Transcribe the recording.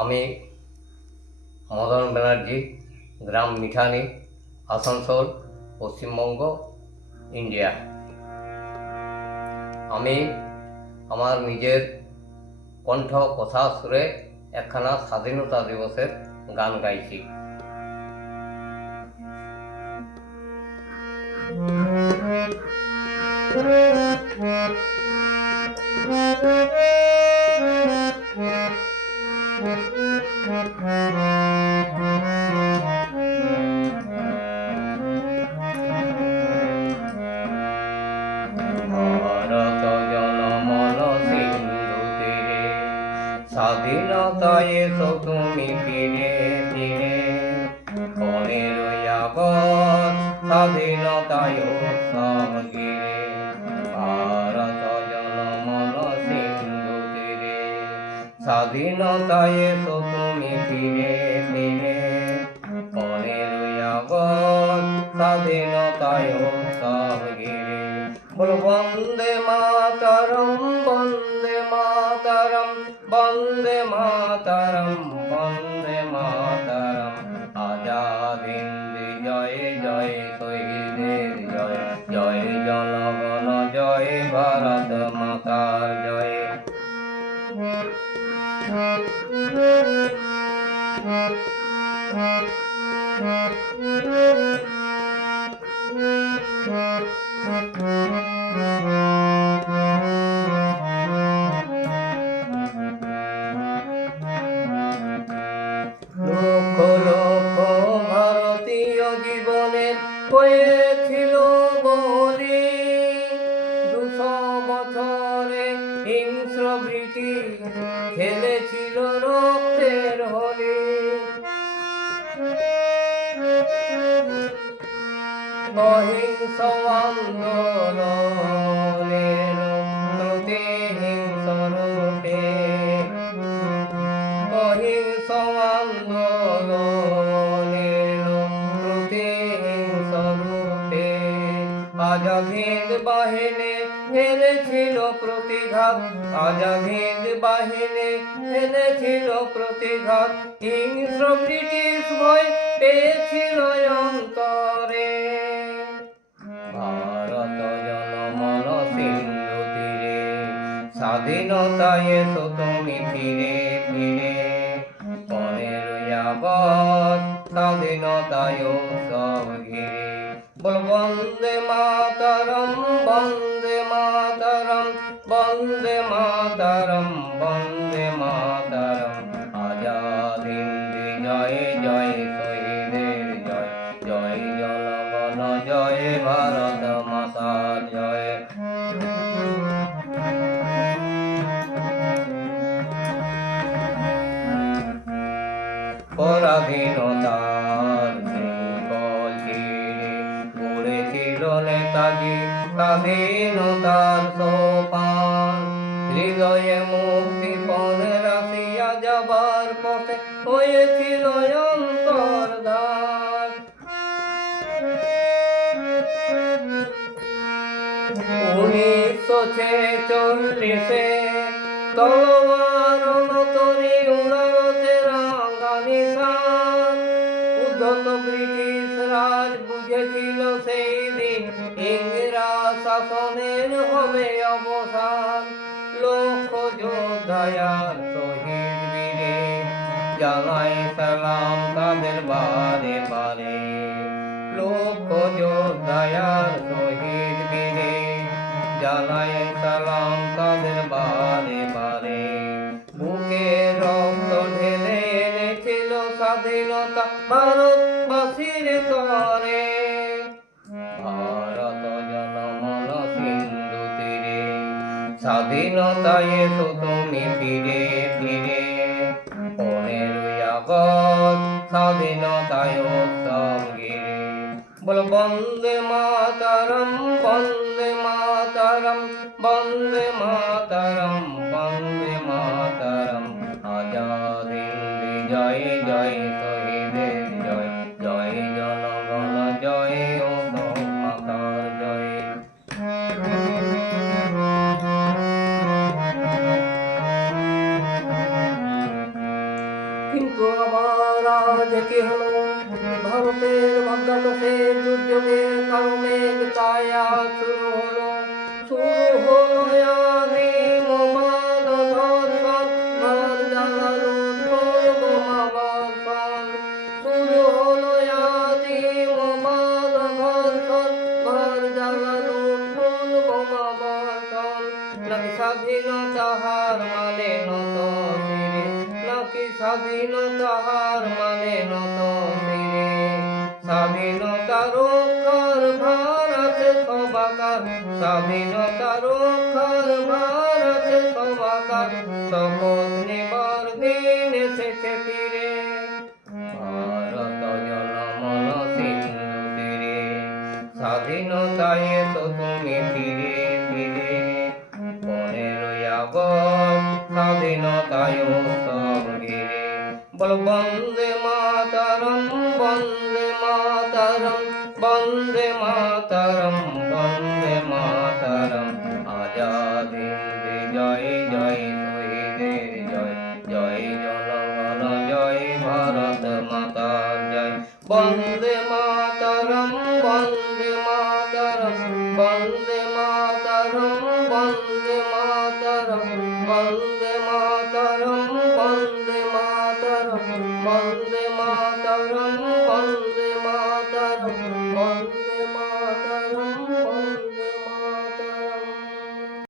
আমি মদন ব্যানার্জি, গ্রাম মিঠানি, আসানসোল, পশ্চিমবঙ্গ, ইন্ডিয়া। আমি আমার নিজের কণ্ঠ কথা সুরে একখানা স্বাধীনতা দিবসের গান গাইছি। ভারত জনমন সিন্ধু তীরে, স্বাধীনতায় এসো তুমি ফিরে ফিরে। 15ই আগস্ট স্বাধীনতায় উৎসব ঘিরে, ভারত জনমন সিন্ধু তীরে, স্বাধীনতায় এসো তুমি ফিরে ফিরে। 15ই আগস্ট স্বাধীনতায় উৎসব ঘিরে, বলো বন্দে মাতরম, বন্দে মাতরম, বন্দে মাতরম, বন্দে মাতরম। আজাদ হিন্দ জয় জয়, শহীদের জয় জয়, জনগণ জয়, ভারত মাতার জয়। লক্ষ লক্ষ ভারতীয় জীবনের হয়েছিল বলি, 200 বছরে হিংস্র ব্রিটিশ খেলেছিল রক্তের হোলি। অহিংস আন্দোলনের প্রতি হিংস রূপে, অহিংস আন্দোলনের প্রতি হিংস রূপে। আজাদ হিন্দ বাহিনী এনেছিল প্রতিঘাত, আজাদ হিন্দ বাহিনী এনেছিল প্রতিঘাত। হিংস্র ব্রিটিশ ভয় পেয়েছিল অন্তরে, ভারত জনমন সিন্ধু তীরে, স্বাধীনতায় এসো তুমি ফিরে ফিরে। 15ই আগস্ট স্বাধীনতায় উৎসব ঘিরে, বল বন্দে মাতরম, বন্দে মাতরম, বন্দে মাতরম, বন্দে মাতরম। আজাদ হিন্দ জয় জয়, শহীদের জয় জয়, জনগণ জয়, ভারত মাতার জয়। পরাধীনতার শৃঙ্খল ছিঁড়ে গড়েছিল নেতাজি স্বাধীনতার সোপান। হৃদয়ে মুক্তিপণ রাশিয়া যাবার পথে হয়েছিল অন্তর্ধান। 1946-এ তলোয়ার নতরি উড়াতে আফগানিস্তান। উদ্ধত ব্রিটিশ রাজ বুঝেছিল সেই দিন ইংরেজ শাসনের হবে অবসান। লক্ষ যোদ্ধার শহীদ বীরে জানাই সালাম তাদের বারে বারে। লক্ষ যোদ্ধার শহীদ বীরে জানাই সালাম তাদের বারে বারে। বুকে রক্ত ঢেলে এনেছিল স্বাধীনতা ভারতবাসীর তরে, ভারত জনমন সিন্ধু তীরে, স্বাধীনতায় এসো তুমি ফিরে ফিরে। 15ই আগস্ট স্বাধীনতায় উৎসব ঘিরে, বল বন্দে মাতরম, বন্দে মাতরম, বন্দে মাতরম, বন্দে মাতরম। আজাদ হিন্দ জয় জয়, শহীদের জয় জয়, জনগণ জয়, ও মাতার জয়। তো আবার আজ কি হলো ভারতের ভাগ্যাকাশের দুর্যোগের কারণে ছায়া শুরু হলো আদি মোমাদ ধর্ষণ ঘর জ্বালালো ঢোল বোমা বর্ষণ শুরু হলো আদি মোমাদ ধর্ষণ ঘর জ্বালালো ঢোল বোমা বর্ষণ নাকি স্বাধীনতা হার মানে নত শিরে নাকি স্বাধীনতা হার মানে নত শিরে স্বাধীনতা রক্ষার ভার আছে সবাকার স্বাধীনতা রক্ষার ভার আছে সবাকার শপথ নেবার দিন এসেছে ফিরে ভারত জনমন সিন্ধু তীরে স্বাধীনতায় এসো তুমি ফিরে ফিরে 15ই আগস্ট স্বাধীনতায় উৎসব ঘিরে বলো বন্দে মাতরম বন্দে মাতরম বন্দে মাতরম বন্দে মাতরম আজাদ হিন্দ জয় জয় শহীদের জয় জয় জনগণ জয় ভারত মাতার জয় বন্দে মাতরম বন্দে মাতরম বন্দে মাতরম বন্দে মাতরম বন্দে মাতরম বন্দে মাতরম বন্দে